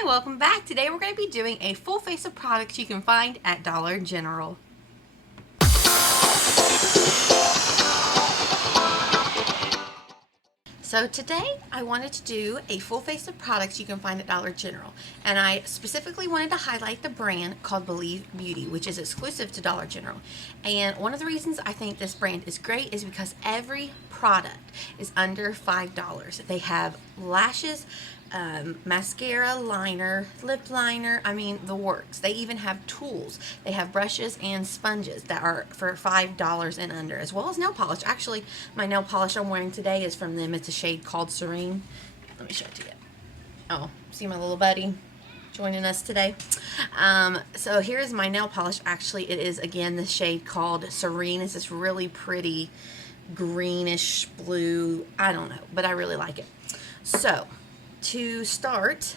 Hi, welcome back. Today we're going to be doing a full face of products you can find at Dollar General. So today I wanted to do a full face of products you can find at Dollar General, and I specifically wanted to highlight the brand called Believe Beauty, which is exclusive to Dollar General. And one of the reasons I think this brand is great is because every product is under $5. They have lashes, mascara, liner, lip liner, I mean the works. They even have tools. They have brushes and sponges that are for $5 and under, as well as nail polish. Actually, my nail polish I'm wearing today is from them. It's a shade called Serene. Let me show it to you. Oh, see my little buddy joining us today. So here's my nail polish. Actually, it is again the shade called Serene. It's this really pretty greenish blue. I don't know, but I really like it. So to start,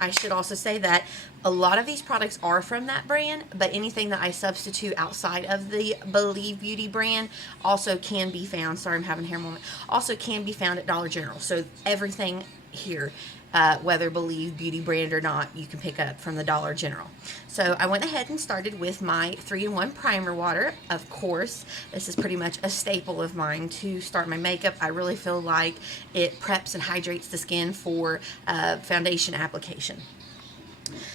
I should also say that a lot of these products are from that brand, but anything that I substitute outside of the Believe Beauty brand also can be found. Sorry, I'm having a hair moment. Also can be found at Dollar General. So everything here, whether Believe Beauty brand or not, you can pick up from the Dollar General. So I went ahead and started with my 3-in-1 primer water. Of course, this is pretty much a staple of mine to start my makeup. I really feel like it preps and hydrates the skin for foundation application.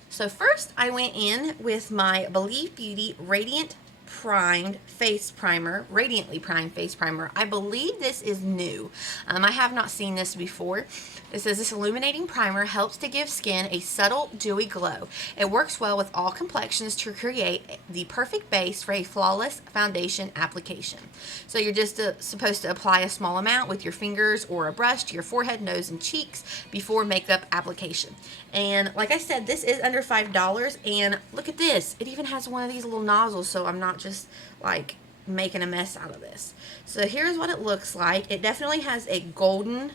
So first I went in with my Believe Beauty Radiant Primed Face Primer, Radiantly Primed Face Primer. I believe this is new. I have not seen this before. It says this illuminating primer helps to give skin a subtle, dewy glow. It works well with all complexions to create the perfect base for a flawless foundation application. So you're just supposed to apply a small amount with your fingers or a brush to your forehead, nose, and cheeks before makeup application. And like I said, this is under $5, and look at this. It even has one of these little nozzles, so I'm not just like making a mess out of this. So here's what it looks like. It definitely has a golden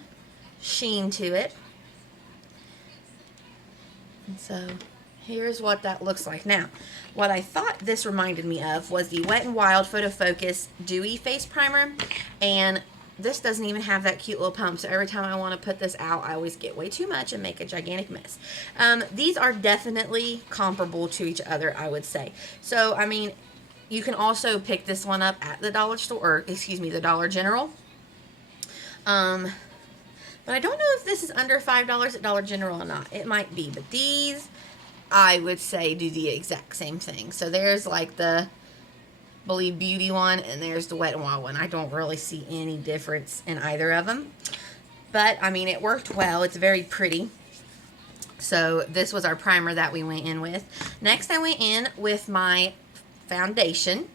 sheen to it. And so here's what that looks like. Now, what I thought this reminded me of was the Wet n Wild Photo Focus Dewy Face Primer, and this doesn't even have that cute little pump, so every time I want to put this out, I always get way too much and make a gigantic mess. These are definitely comparable to each other, I would say. So, I mean, you can also pick this one up at the dollar store, or excuse me, the Dollar General. But I don't know if this is under $5 at Dollar General or not. It might be, but these, I would say, do the exact same thing. So there's like the Believe Beauty one, and there's the Wet n Wild one. I don't really see any difference in either of them. But, I mean, it worked well. It's very pretty. So this was our primer that we went in with. Next, I went in with my foundation.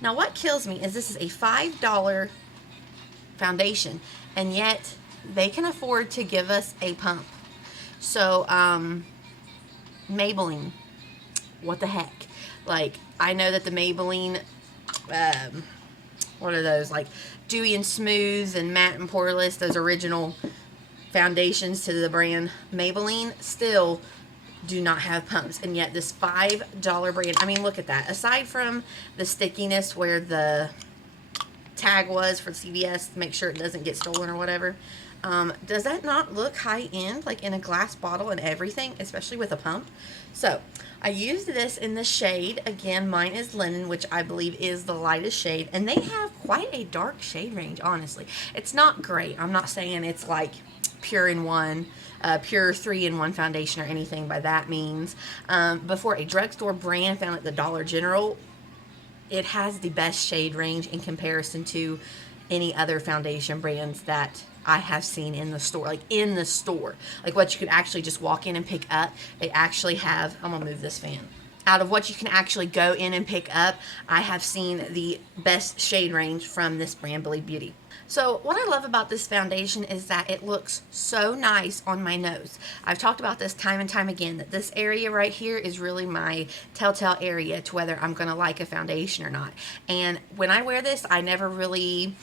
Now, what kills me is this is a $5 foundation, and yet they can afford to give us a pump. So, Maybelline, what the heck? Like, I know that the Maybelline, what are those? Like, Dewy and Smooth and Matte and Poreless, those original foundations to the brand Maybelline, still do not have pumps. And yet this $5 brand, I mean, look at that. Aside from the stickiness where the tag was for CVS to make sure it doesn't get stolen or whatever, does that not look high-end, like in a glass bottle and everything, especially with a pump? So I used this in the shade, again, mine is Linen, which I believe is the lightest shade, and they have quite a dark shade range, honestly. It's not great. I'm not saying it's like pure 3-in-1 foundation or anything by that means, but for a drugstore brand found at the Dollar General, it has the best shade range in comparison to any other foundation brands that I have seen in the store. Like in the store, like what you could actually just walk in and pick up. They actually have, I'm gonna move this fan. Out of what you can actually go in and pick up, I have seen the best shade range from this brand, Believe Beauty. So what I love about this foundation is that it looks so nice on my nose. I've talked about this time and time again, that this area right here is really my telltale area to whether I'm going to like a foundation or not. And when I wear this, I never really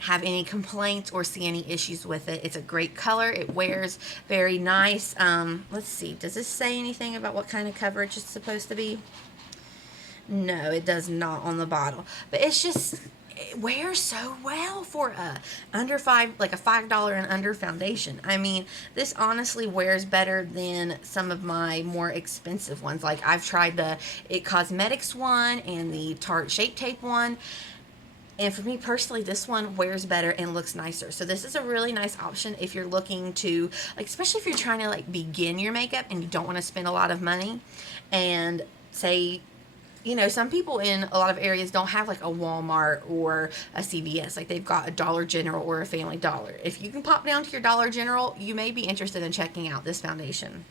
have any complaints or see any issues with it. It's a great color. It wears very nice. Let's see, does this say anything about what kind of coverage it's supposed to be? No, it does not on the bottle. But it's just, it wears so well for a under five, like a $5 and under foundation. I mean, this honestly wears better than some of my more expensive ones. Like I've tried the It Cosmetics one and the Tarte Shape Tape one. And for me personally, this one wears better and looks nicer. So this is a really nice option if you're looking to, like, especially if you're trying to like begin your makeup and you don't want to spend a lot of money. And say, you know, some people in a lot of areas don't have like a Walmart or a CVS. Like they've got a Dollar General or a Family Dollar. If you can pop down to your Dollar General, you may be interested in checking out this foundation.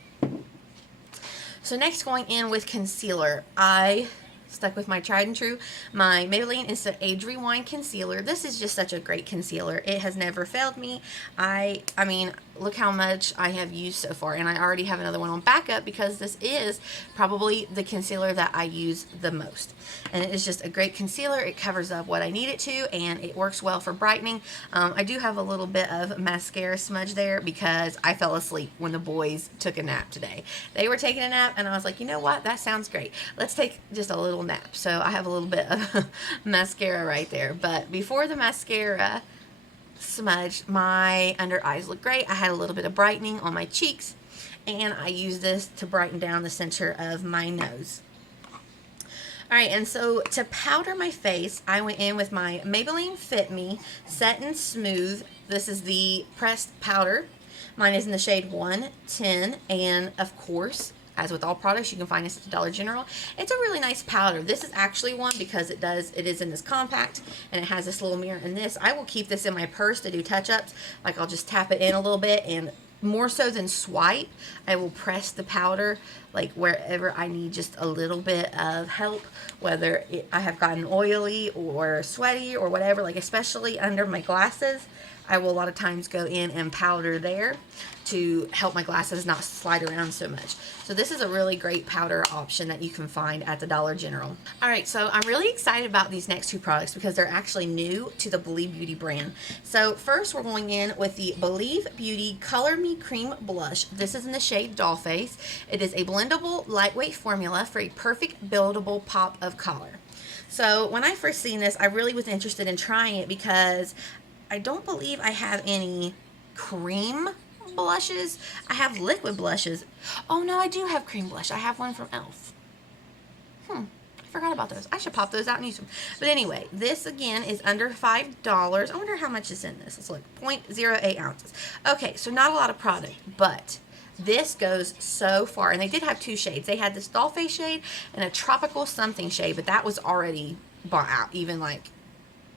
So next, going in with concealer, I stuck with my tried and true, my Maybelline Instant Age Rewind Concealer. This is just such a great concealer. It has never failed me. I mean, look how much I have used so far, and I already have another one on backup because this is probably the concealer that I use the most. And it is just a great concealer. It covers up what I need it to, and it works well for brightening. I do have a little bit of mascara smudge there because I fell asleep when the boys took a nap today. They were taking a nap, and I was like, you know what? That sounds great. Let's take just a little nap. So I have a little bit of mascara right there. But before the mascara smudged, my under eyes look great. I had a little bit of brightening on my cheeks, and I use this to brighten down the center of my nose. Alright, and so to powder my face, I went in with my Maybelline Fit Me Set and Smooth. This is the pressed powder. Mine is in the shade 110, and of course, as with all products, you can find this at the Dollar General. It's a really nice powder. This is actually one because it is in this compact, and it has this little mirror in this. I will keep this in my purse to do touch-ups. Like I'll just tap it in a little bit, and more so than swipe, I will press the powder like wherever I need just a little bit of help, whether I have gotten oily or sweaty or whatever, like especially under my glasses. I will a lot of times go in and powder there to help my glasses not slide around so much. So this is a really great powder option that you can find at the Dollar General. Alright, so I'm really excited about these next two products because they're actually new to the Believe Beauty brand. So first we're going in with the Believe Beauty Color Me Cream Blush. This is in the shade Dollface. It is a blendable, lightweight formula for a perfect buildable pop of color. So when I first seen this, I really was interested in trying it because I don't believe I have any cream blushes. I have liquid blushes. Oh no, I do have cream blush. I have one from e.l.f. I forgot about those. I should pop those out and use them. But anyway, this again is under $5. I wonder how much is in this. Let's look. 0.08 ounces. Okay, so not a lot of product, but this goes so far. And they did have two shades. They had this Dollface shade and a tropical something shade, but that was already bought out. Even like,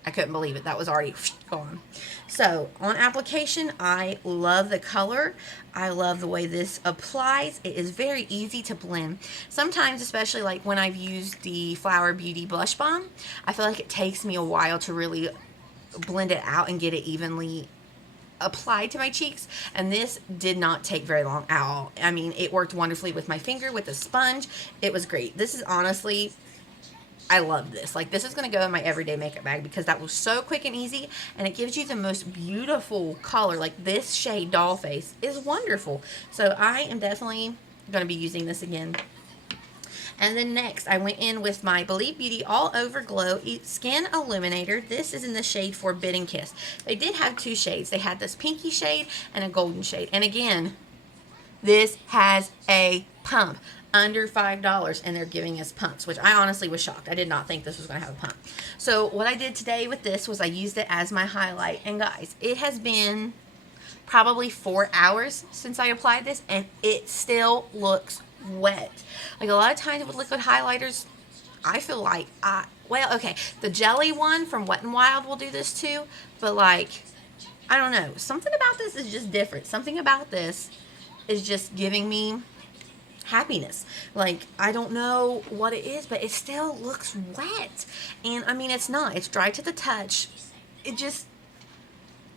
I couldn't believe it. That was already gone. So, on application, I love the color. I love the way this applies. It is very easy to blend. Sometimes, especially like when I've used the Flower Beauty Blush Balm, I feel like it takes me a while to really blend it out and get it evenly applied to my cheeks, and this did not take very long at all. I mean, it worked wonderfully with my finger, with the sponge. It was great. This is honestly, I love this. Like, this is going to go in my everyday makeup bag because that was so quick and easy, and it gives you the most beautiful color. Like, this shade Dollface is wonderful. So I am definitely going to be using this again. And then next, I went in with my Believe Beauty All Over Glow Skin Illuminator. This is in the shade Forbidden Kiss. They did have two shades. They had this pinky shade and a golden shade. And again, this has a pump. Under $5, and they're giving us pumps, which I honestly was shocked. I did not think this was going to have a pump. So what I did today with this was I used it as my highlight. And guys, it has been probably 4 hours since I applied this, and it still looks wet. Like, a lot of times with liquid highlighters, I feel like well, okay, the jelly one from Wet n Wild will do this too, but like, I don't know, something about this is just different. Something about this is just giving me happiness. Like, I don't know what it is, but it still looks wet. And I mean, it's not. It's dry to the touch. It just,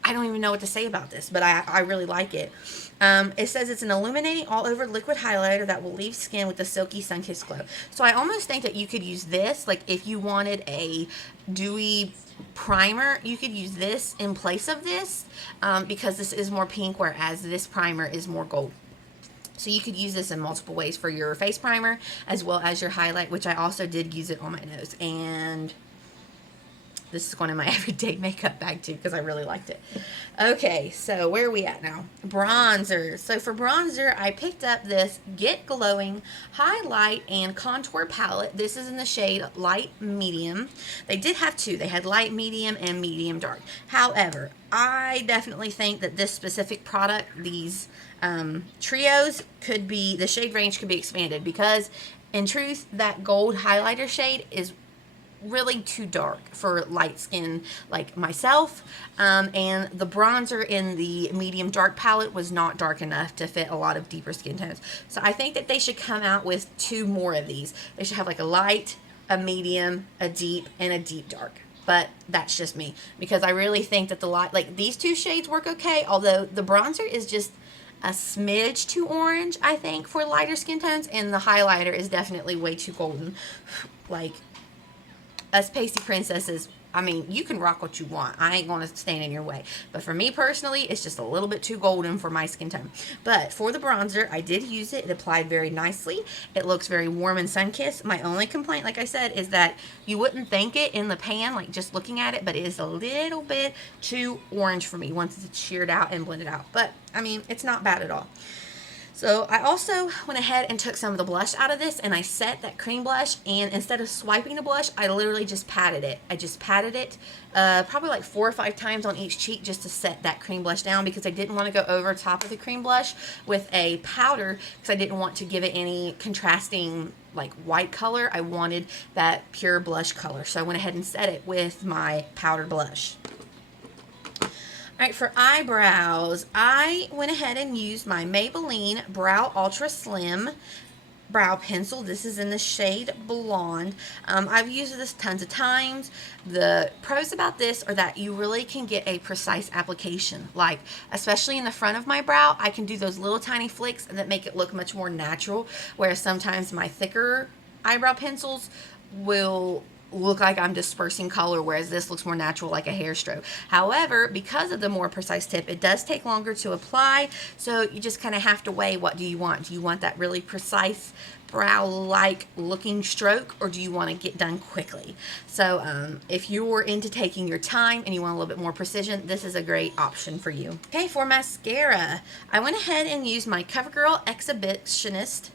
I don't even know what to say about this, but I really like it. It says it's an illuminating all over liquid highlighter that will leave skin with a silky sun-kissed glow. So I almost think that you could use this, like if you wanted a dewy primer, you could use this in place of this, because this is more pink, whereas this primer is more gold. So you could use this in multiple ways for your face primer as well as your highlight, which I also did use it on my nose. And this is going in my everyday makeup bag too because I really liked it. Okay, so where are we at now? Bronzer. So for bronzer, I picked up this Get Glowing Highlight and Contour Palette. This is in the shade Light Medium. They did have two. They had Light Medium and Medium Dark. However, I definitely think that this specific product, these trios, could be, the shade range could be expanded because in truth, that gold highlighter shade is really too dark for light skin like myself, and the bronzer in the medium dark palette was not dark enough to fit a lot of deeper skin tones. So I think that they should come out with two more of these. They should have like a light, a medium, a deep, and a deep dark. But that's just me because I really think that the light, like these two shades work okay, although the bronzer is just a smidge too orange, I think, for lighter skin tones, and the highlighter is definitely way too golden. Like, us pasty princesses, I mean, you can rock what you want. I ain't going to stand in your way. But for me personally, it's just a little bit too golden for my skin tone. But for the bronzer, I did use it. It applied very nicely. It looks very warm and sun-kissed. My only complaint, like I said, is that you wouldn't think it in the pan, like just looking at it, but it is a little bit too orange for me once it's sheared out and blended out. But, I mean, it's not bad at all. So I also went ahead and took some of the blush out of this, and I set that cream blush, and instead of swiping the blush, I literally just patted it. I just patted it probably like 4 or 5 times on each cheek just to set that cream blush down because I didn't want to go over top of the cream blush with a powder because I didn't want to give it any contrasting like white color. I wanted that pure blush color. So I went ahead and set it with my powder blush. Alright, for eyebrows, I went ahead and used my Maybelline Brow Ultra Slim brow pencil. This is in the shade Blonde. I've used this tons of times. The pros about this are that you really can get a precise application. Like, especially in the front of my brow, I can do those little tiny flicks that make it look much more natural, whereas sometimes my thicker eyebrow pencils will look like I'm dispersing color, whereas this looks more natural like a hair stroke. However, because of the more precise tip, it does take longer to apply, so you just kind of have to weigh what do you want. Do you want that really precise brow-like looking stroke, or do you want to get done quickly? So if you're into taking your time and you want a little bit more precision, this is a great option for you. Okay, for mascara, I went ahead and used my CoverGirl Exhibitionist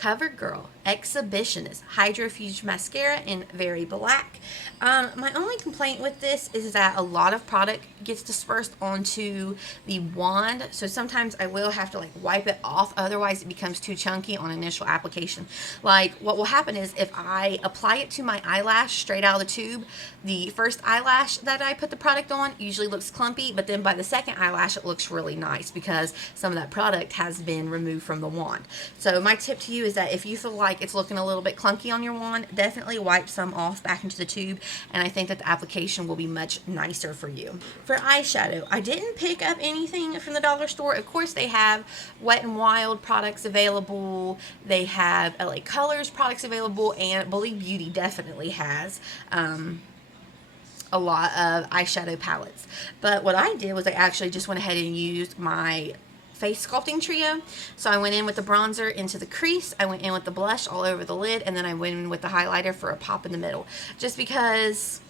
CoverGirl Exhibitionist Hydrofuge Mascara in Very Black. My only complaint with this is that a lot of product gets dispersed onto the wand, so sometimes I will have to like wipe it off, otherwise it becomes too chunky on initial application. Like, what will happen is if I apply it to my eyelash straight out of the tube, the first eyelash that I put the product on usually looks clumpy, but then by the second eyelash it looks really nice because some of that product has been removed from the wand. So my tip to you is that if you feel like it's looking a little bit clunky on your wand, definitely wipe some off back into the tube, and I think that the application will be much nicer for you. For eyeshadow, I didn't pick up anything from the dollar store. Of course, they have Wet n Wild products available, they have LA Colors products available, and Believe Beauty definitely has a lot of eyeshadow palettes. But what I did was I actually just went ahead and used my face sculpting trio. So I went in with the bronzer into the crease, I went in with the blush all over the lid, and then I went in with the highlighter for a pop in the middle, just because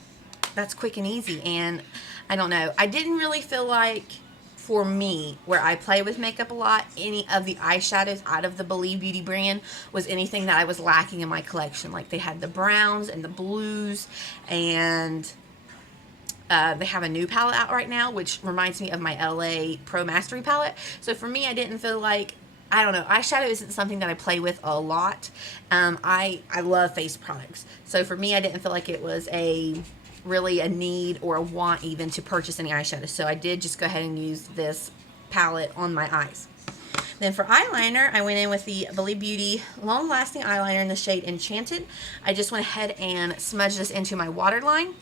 that's quick and easy. And I don't know, I didn't really feel like, for me, where I play with makeup a lot, any of the eyeshadows out of the Believe Beauty brand was anything that I was lacking in my collection. Like, they had the browns and the blues, and they have a new palette out right now, which reminds me of my LA Pro Mastery palette. So for me, I didn't feel like, I don't know, eyeshadow isn't something that I play with a lot. I love face products. So for me, I didn't feel like it was really a need or a want even to purchase any eyeshadow. So I did just go ahead and use this palette on my eyes. Then for eyeliner, I went in with the Believe Beauty Long Lasting Eyeliner in the shade Enchanted. I just went ahead and smudged this into my waterline,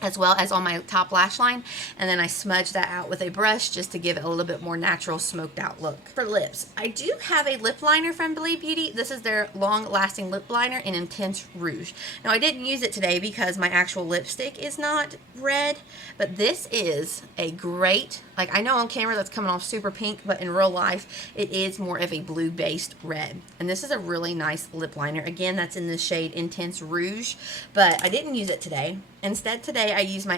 as well as on my top lash line, and then I smudged that out with a brush just to give it a little bit more natural smoked out look. For lips, I do have a lip liner from Believe Beauty. This is their long lasting lip liner in Intense Rouge. Now, I didn't use it today because my actual lipstick is not red, but this is a great Like, I know on camera that's coming off super pink, but in real life, it is more of a blue-based red. And this is a really nice lip liner. Again, that's in the shade Intense Rouge, but I didn't use it today. Instead, today, I used my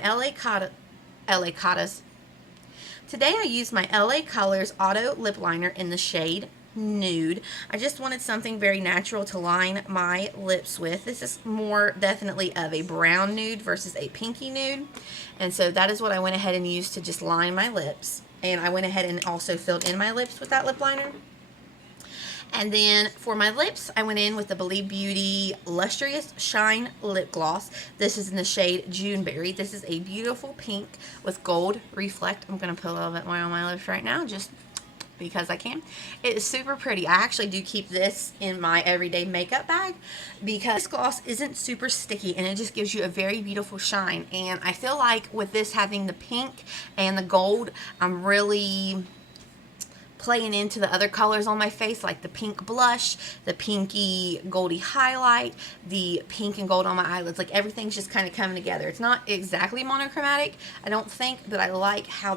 Today, I used my LA Colors Auto Lip Liner in the shade Nude. I just wanted something very natural to line my lips with. This is more definitely of a brown nude versus a pinky nude, and so that is what I went ahead and used to just line my lips. And I went ahead and also filled in my lips with that lip liner. And then for my lips, I went in with the Believe Beauty Lustrous Shine Lip Gloss. This is in the shade Juneberry. This is a beautiful pink with gold reflect. I'm going to put a little bit more on my lips right now, just because I can. It is super pretty. I actually do keep this in my everyday makeup bag because this gloss isn't super sticky and it just gives you a very beautiful shine. And I feel like with this having the pink and the gold, I'm really playing into the other colors on my face, like the pink blush, the pinky goldy highlight, the pink and gold on my eyelids. Like, everything's just kind of coming together. It's not exactly monochromatic, I don't think, but I like how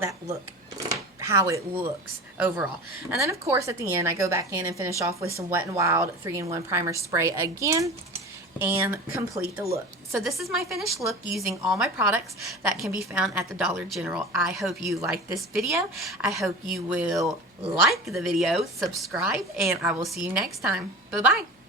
it looks overall. And then, of course, at the end, I go back in and finish off with some Wet n Wild 3-in-1 primer spray again and complete the look. So this is my finished look using all my products that can be found at the Dollar General. I hope you like this video. I hope you will like the video, subscribe, and I will see you next time. Bye-bye.